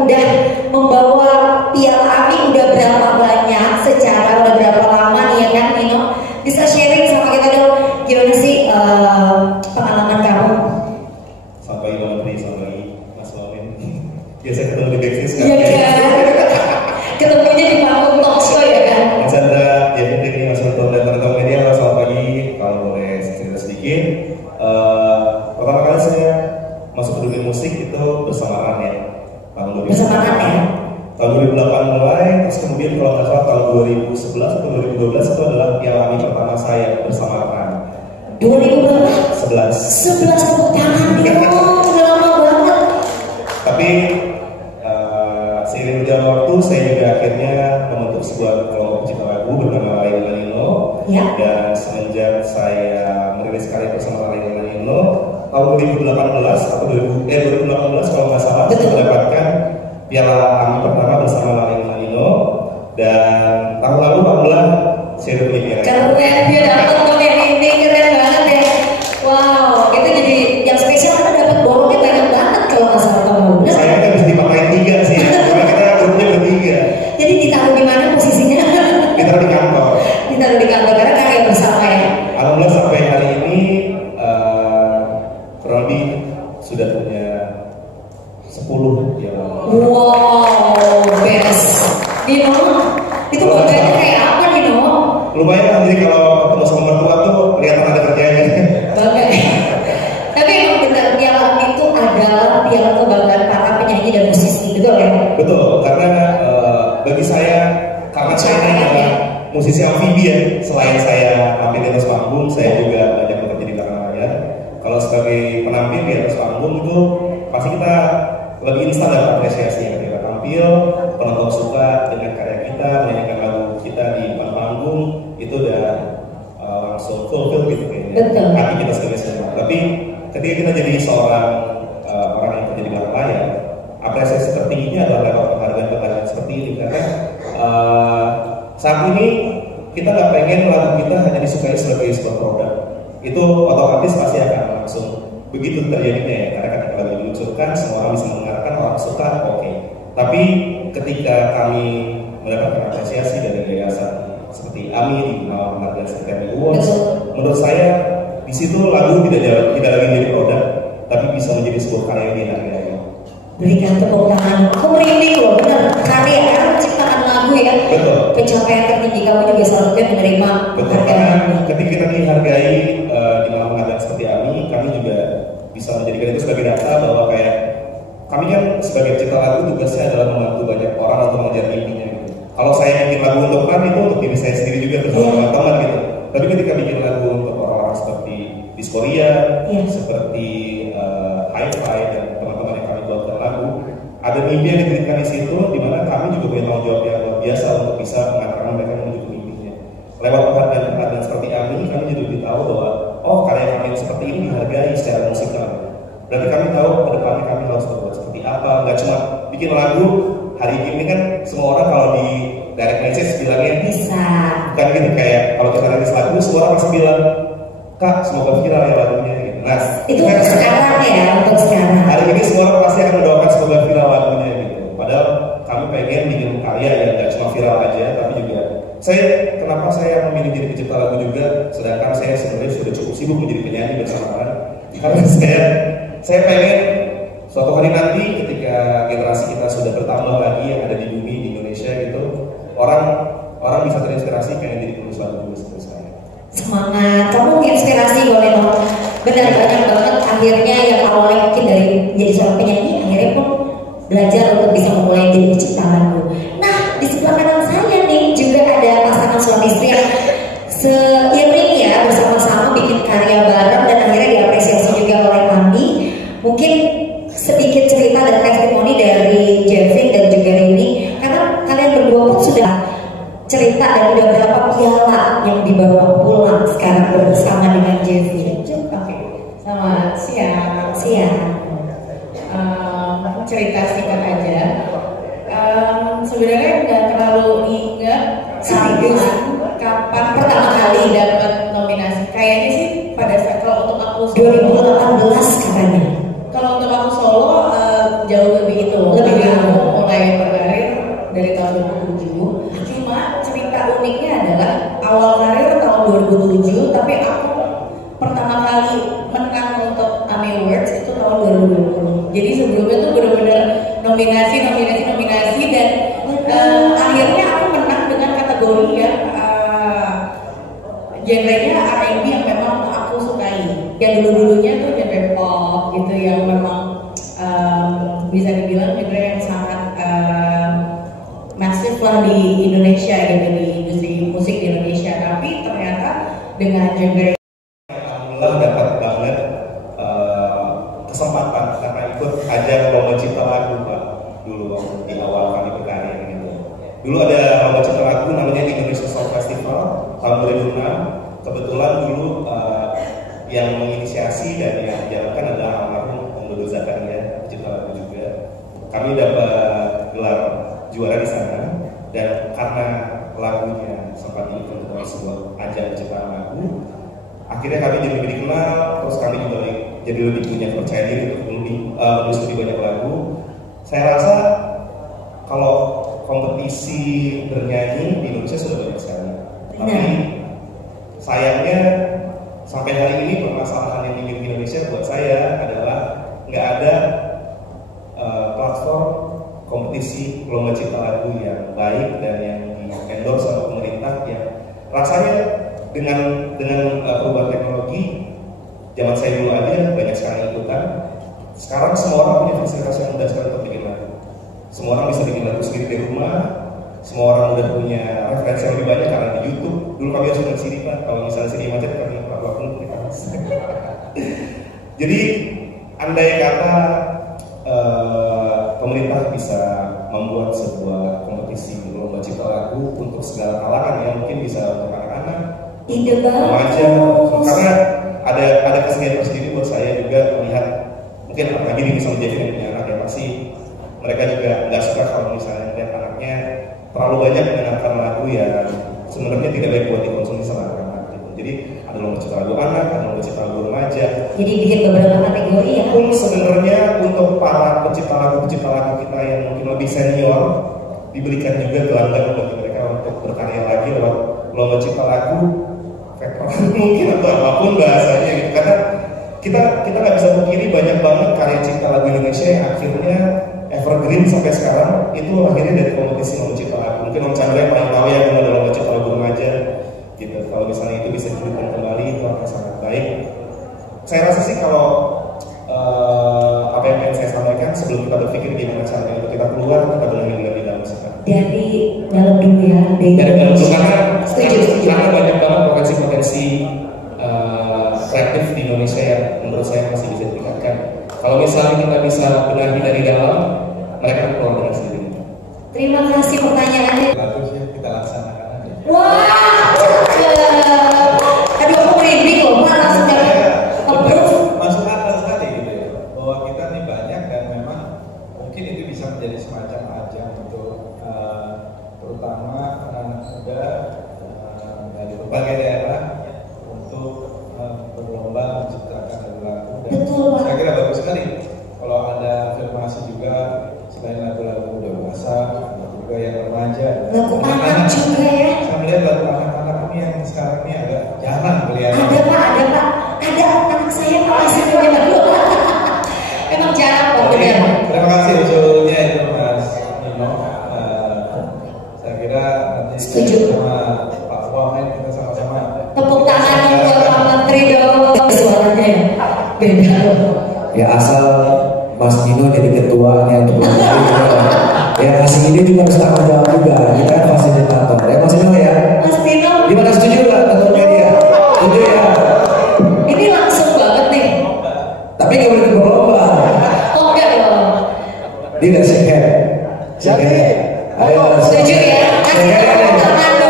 udah membawa Piala AMI udah berapa banyak, secara udah berapa lama nih ya kan Nino? Bisa sharing sama kita dong, gimana sih pengalaman kamu? Sampai Mas Wamen. Biasa ketemu di backstage kan? Iya kan? Ketemunya di panggung talk show ya kan? Mas Chandra, ya ini Mas Anton dan teman-teman media, selamat pagi. Kalau boleh cerita sedikit, pertama kali saya masuk ke dunia musik itu bersamaan ya. Bersamaan ya? Tahun 2008 mulai, terus kemudian kalau nggak salah tahun 2011 atau 2012 itu adalah Piala AMI pertama saya bersama Ran. 2011? 11 tepuk tangan nih, udah lama banget. Tapi seiring berjalan waktu, saya juga akhirnya membentuk sebuah kelompok pencipta lagu bernama Laila Nino. Ya. Dan semenjak saya merilis karya bersama Laila Nino, tahun 2018 atau 2018 kalau nggak salah, saya mendapatkan Piala AMI pertama bersama Laila Nino. Dan tahun lalu alhamdulillah saya udah punya piala. Keren, dia dapat dong yang ini, keren banget ya. Wow, itu jadi yang spesial karena dapat borongnya banyak banget kalau nggak salah kamu. Saya kan bisa dipakai 3 sih, karena kita grupnya bertiga. Jadi ditaruh di mana posisinya? Ditaruh di kantor. Ditaruh di kantor karena karya bersama ya. Alhamdulillah sampai hari ini kurang lebih sudah punya 10 ya. Wow, beres. Nino, itu kerjanya kayak apa Nino? Lumayan lah, jadi kalau ketemu sama mertua tuh kelihatan ada kerjanya. Bangga. Tapi emang benar Piala AMI itu adalah piala kebanggaan para penyanyi dan musisi, betul ya? Betul, karena bagi saya, karena saya adalah musisi amfibi ya, selain saya tampil di atas panggung, saya juga banyak bekerja di belakang layar. Kalau sebagai penampil di atas panggung itu pasti kita lebih instan dapat apresiasi yang kita tampil, penonton suka dengan karya kita, menyanyikan lagu kita di depan panggung, itu udah langsung fulfill gitu kayaknya. Betul. Hati kita sebagai semua. Tapi ketika kita jadi seorang orang yang kerja di belakang layar, apresiasi tertingginya adalah lewat penghargaan-penghargaan seperti ini, karena saat ini kita nggak pengen lagu kita hanya disukai sebagai sebuah produk. Itu otomatis pasti akan langsung begitu terjadinya ya, karena ketika lagu diluncurkan semua orang bisa mendengarkan, orang suka, oke. Tapi ketika kami mendapatkan apresiasi dari yayasan seperti AMI di penghargaan Secretary Awards, menurut saya di situ lagu tidak lagi menjadi produk, tapi bisa menjadi sebuah karya yang dihargai. Berikan tepuk tangan. Aku merinding loh, benar. Karya kan ciptaan lagu ya. Betul. Pencapaian tertinggi kamu juga selalu menerima penghargaan. Ketika kita dihargai di malam penghargaan seperti AMI, kami juga bisa menjadikan itu sebagai data bahwa kayak kami kan sebagai pencipta lagu tugasnya adalah membantu banyak orang untuk mengejar mimpinya gitu. Kalau saya bikin lagu untuk kan itu untuk diri saya sendiri juga bersama teman-teman gitu. Tapi ketika bikin lagu untuk orang-orang seperti Diskoria, seperti Hi-Fi dan teman-teman yang kami buatkan lagu, ada mimpi yang dititipkan di situ, di mana kami juga punya tanggung jawab yang luar biasa untuk bisa mengantarkan mereka menuju ke mimpinya. Lewat penghargaan seperti AMI, kami jadi lebih tahu bahwa oh karya kami yang seperti ini dihargai secara musikal. Berarti kami tahu ke depannya kami harus berbuat seperti apa. Nggak cuma bikin lagu hari ini kan semua orang kalau di direct message bilangnya Bisa. bukan gitu, kayak kalau kita rilis lagu semua orang pasti bilang Kak semoga viral ya lagunya gitu. Nah Itu untuk sekarang ya, untuk sekarang. hari ini semua orang pasti akan mendoakan semoga viral lagunya gitu. Padahal kami pengen bikin karya yang nggak cuma viral aja, tapi juga kenapa saya memilih jadi pencipta lagu juga, sedangkan saya sebenarnya sudah cukup sibuk menjadi penyanyi bersama Ran. Karena saya pengen suatu hari nanti ketika generasi kita sudah bertambah lagi yang ada di bumi di Indonesia gitu, orang bisa terinspirasi pengen jadi penulis lagu juga seperti saya. Semangat, kamu menginspirasi loh Nino. Benar banyak banget akhirnya yang awalnya mungkin dari jadi seorang penyanyi akhirnya pun belajar untuk bisa memulai jadi pencipta lagu. Nah di sebelah kanan saya nih juga ada pasangan suami istri yang seiring ya bersama-sama bikin karya bareng dan akhirnya diapresiasi juga oleh kami. Mungkin sedikit cerita dan testimoni dari Jevin dan juga Rini, karena kalian berdua pun sudah cerita dan udah berapa piala yang dibawa pulang sekarang bersama dengan Jevin. Oke, selamat siang. Cerita singkat aja. Sebenarnya nggak terlalu ingat kapan pertama kali dapat nominasi. Kayaknya sih pada saat kalau untuk aku 2018 katanya. Kalau untuk aku solo jauh lebih itu. Lebih dulu. pertama kali menang untuk AMI Awards itu tahun 2020. Jadi sebelumnya tuh benar-benar nominasi dan akhirnya aku menang dengan kategori yang genrenya R&B yang memang aku sukai. Yang dulu-dulunya tuh genre pop gitu yang memang bisa dibilang genre yang sangat masif lah di Indonesia gitu, di industri musik di Indonesia. Tapi ternyata dengan genre alhamdulillah dapat banget kesempatan karena ikut ajang lomba cipta lagu Pak dulu waktu di awal kami berkarya gitu. Dulu ada lomba cipta lagu namanya Indonesia Song Festival tahun 2006. Kebetulan dulu yang menginisiasi dan yang menjalankan adalah almarhum Om Dodo Zakaria, pencipta lagu juga. Kami dapat gelar juara di sana dan karena lagunya sempat diikut oleh sebuah ajang ciptaan lagu, akhirnya kami jadi lebih dikenal, terus kami juga jadi lebih punya percaya diri untuk menulis lebih banyak lagu. Saya rasa kalau kompetisi bernyanyi di Indonesia sudah banyak sekali, tapi sayangnya sampai hari ini permasalahan yang di Indonesia buat saya adalah nggak ada platform kompetisi lomba cipta lagu yang baik dan yang di-endorse oleh pemerintah yang rasanya dengan perubahan teknologi zaman saya dulu aja banyak sekali ikutan. Sekarang semua orang punya fasilitas yang mudah sekali untuk bikin lagu. Semua orang bisa bikin lagu sendiri di rumah. Semua orang udah punya referensi yang lebih banyak karena di YouTube. Dulu kami harus dengar CD Pak. Kalau misalnya CD macet kami waktu kita. Jadi andai kata pemerintah bisa membuat sebuah kompetisi lomba cipta lagu untuk segala kalangan yang mungkin bisa untuk anak-anak, remaja, karena ada kesenian tersendiri buat saya juga melihat mungkin apalagi ini bisa menjadi yang punya anak ya pasti mereka juga nggak suka kalau misalnya melihat anaknya terlalu banyak mendengarkan lagu yang sebenarnya tidak baik buat dikonsumsi sama anak gitu. Jadi ada lomba cipta lagu anak, ada lomba cipta lagu remaja. Jadi bikin beberapa kategori ya. Pun sebenarnya untuk para pencipta lagu kita yang mungkin lebih senior diberikan juga gelanggang bagi mereka untuk berkarya lagi lewat lomba cipta lagu veteran mungkin atau apapun bahasanya gitu. Karena kita nggak bisa pungkiri banyak banget karya cipta lagu Indonesia yang akhirnya evergreen sampai sekarang itu akhirnya dari kompetisi lomba cipta lagu. Mungkin Om Chandra yang paling tahu ya kalau ada lomba cipta lagu remaja gitu. Kalau misalnya itu bisa dihidupkan kembali itu akan sangat baik. Saya rasa sih kalau apa yang ingin saya sampaikan sebelum kita berpikir gimana caranya untuk kita keluar, kita benar-benar di dalam sekarang. Dari dalam dulu ya. Dari dalam dulu Setuju. karena banyak banget potensi-potensi kreatif di Indonesia yang menurut saya masih bisa ditingkatkan. Kalau misalnya kita bisa benahi dari dalam, mereka akan keluar dengan sendiri. Terima kasih pertanyaannya. Bagusnya kita laksanakan aja. Wah, aduh aku merinding loh, langsung dari approve. Masuk akal sekali gitu ya, bahwa kita nih banyak dan memang mungkin itu bisa menjadi semacam ajang untuk terutama anak muda dari berbagai daerah untuk berlomba menciptakan lagu-lagu dan Betul, Pak. saya kira bagus sekali kalau ada afirmasi juga selain lagu-lagu dewasa, ada juga yang remaja, Lagu anak juga ya. Saya melihat lagu anak-anak ini yang sekarang ini agak jarang kelihatan. Ada Pak, ada anak saya Pak masih punya lagu. Emang jarang kok bener. Terima kasih usulnya itu Mas Nino. Saya kira nanti Setuju. sama Pak Wamen kita sama-sama. Tepuk tangan dong buat Pak Menteri dong. Suaranya ya beda loh. Ya asal Mas Dino jadi ketuanya untuk ya kasih ini juga harus tanggung jawab juga. Kita kan fasilitator. Ya Mas Dino ya. Mas Tino, Gimana setuju nggak untuk media? Setuju ya. ini langsung banget nih. Tapi nggak boleh berlomba. Kok enggak dong? Dia nggak shake hand. Shake hand. Ayo. Setuju ya? Kasih tepuk tangan dong.